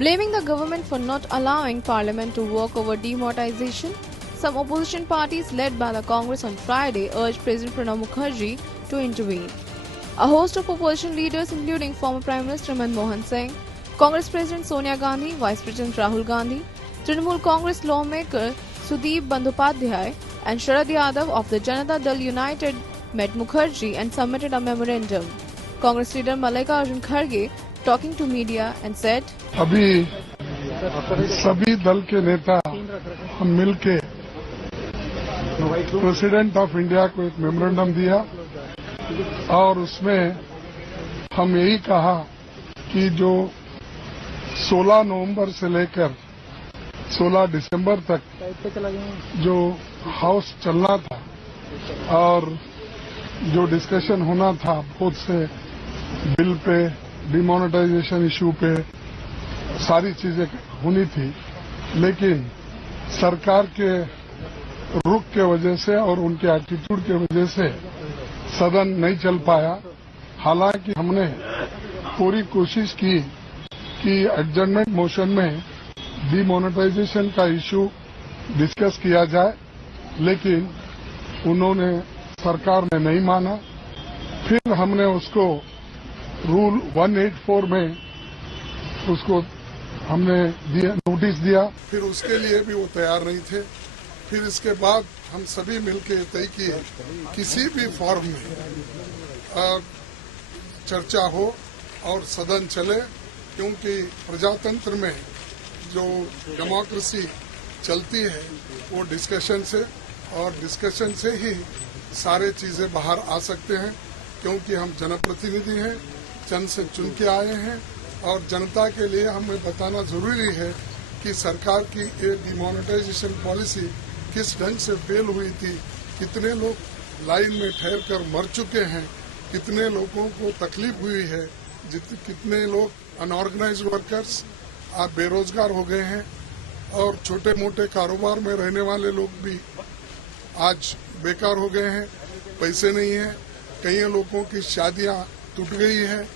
Blaming the government for not allowing Parliament to work over demonetization, some opposition parties led by the Congress on Friday urged President Pranab Mukherjee to intervene. A host of opposition leaders including former Prime Minister Manmohan Singh, Congress President Sonia Gandhi, Vice President Rahul Gandhi, Trinamool Congress lawmaker Sudeep Bandyopadhyay and Sharad Yadav of the Janata Dal United met Mukherjee and submitted a memorandum. Congress leader Mallikarjun Kharge talking to media and said, अभी सभी दल के नेता हम मिलके president of India को एक memorandum दिया और उसमें हम यही कहा कि जो 16 नवंबर से लेकर 16 दिसंबर तक जो हाउस चलना था और जो डिस्कशन होना था बहुत से बिल पे डिमोनेटाइजेशन इशू पे सारी चीजें होनी थी, लेकिन सरकार के रुख के वजह से और उनके एटीट्यूड के वजह से सदन नहीं चल पाया। हालांकि हमने पूरी कोशिश की कि एडजर्नमेंट मोशन में डिमोनेटाइजेशन का इशू डिस्कस किया जाए, लेकिन उन्होंने सरकार ने नहीं माना। फिर हमने उसको रूल 184 में उसको हमने नोटिस दिया, फिर उसके लिए भी वो तैयार नहीं थे। फिर इसके बाद हम सभी मिलकर तय किए किसी भी फॉर्म में चर्चा हो और सदन चले, क्योंकि प्रजातंत्र में जो डेमोक्रेसी चलती है वो डिस्कशन से और डिस्कशन से ही सारे चीजें बाहर आ सकते हैं, क्योंकि हम जनप्रतिनिधि हैं, जन से चुन के आए हैं और जनता के लिए हमें बताना जरूरी है कि सरकार की ये डिमोनेटाइजेशन पॉलिसी किस ढंग से फेल हुई थी, कितने लोग लाइन में ठहर कर मर चुके हैं, कितने लोगों को तकलीफ हुई है, कितने लोग अनऑर्गेनाइज्ड वर्कर्स आज बेरोजगार हो गए हैं और छोटे मोटे कारोबार में रहने वाले लोग भी आज बेकार हो गए हैं, पैसे नहीं है, कई लोगों की शादियां टूट गई है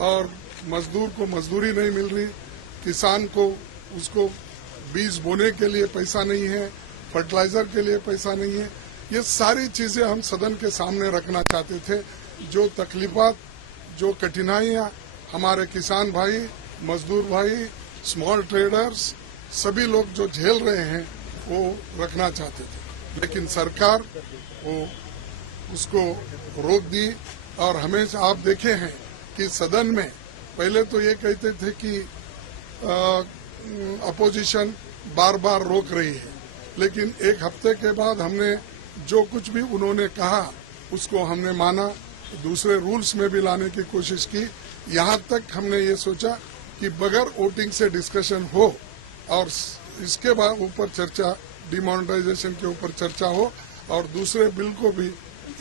और मजदूर को मजदूरी नहीं मिल रही, किसान को उसको बीज बोने के लिए पैसा नहीं है, फर्टिलाइजर के लिए पैसा नहीं है। ये सारी चीजें हम सदन के सामने रखना चाहते थे। जो तकलीफात, जो कठिनाइयां हमारे किसान भाई, मजदूर भाई, स्मॉल ट्रेडर्स सभी लोग जो झेल रहे हैं वो रखना चाहते थे, लेकिन सरकार वो उसको रोक दी। और हमेशा आप देखे हैं कि सदन में पहले तो ये कहते थे कि अपोजिशन बार बार रोक रही है, लेकिन एक हफ्ते के बाद हमने जो कुछ भी उन्होंने कहा उसको हमने माना, दूसरे रूल्स में भी लाने की कोशिश की। यहाँ तक हमने ये सोचा कि बगैर वोटिंग से डिस्कशन हो और इसके बाद ऊपर चर्चा, डिमोनेटाइजेशन के ऊपर चर्चा हो और दूसरे बिल को भी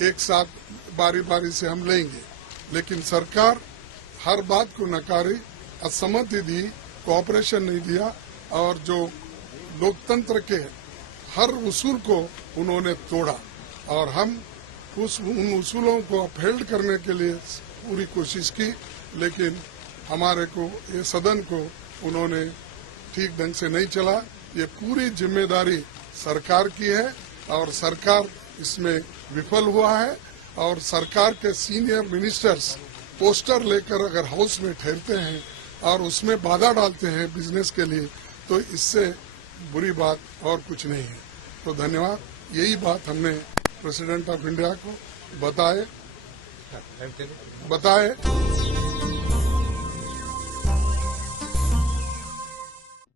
एक साथ बारी बारी से हम लेंगे। लेकिन सरकार हर बात को नकारी, असहमति दी, कोऑपरेशन नहीं दिया और जो लोकतंत्र के हर उसूल को उन्होंने तोड़ा और हम उन उसूलों को अपहेल्ड करने के लिए पूरी कोशिश की, लेकिन हमारे को ये सदन को उन्होंने ठीक ढंग से नहीं चला। ये पूरी जिम्मेदारी सरकार की है और सरकार इसमें विफल हुआ है और सरकार के सीनियर मिनिस्टर्स पोस्टर लेकर अगर हाउस में ठहरते हैं और उसमें बाधा डालते हैं बिजनेस के लिए, तो इससे बुरी बात और कुछ नहीं है। तो धन्यवाद। यही बात हमने प्रेसिडेंट ऑफ इंडिया को बताए।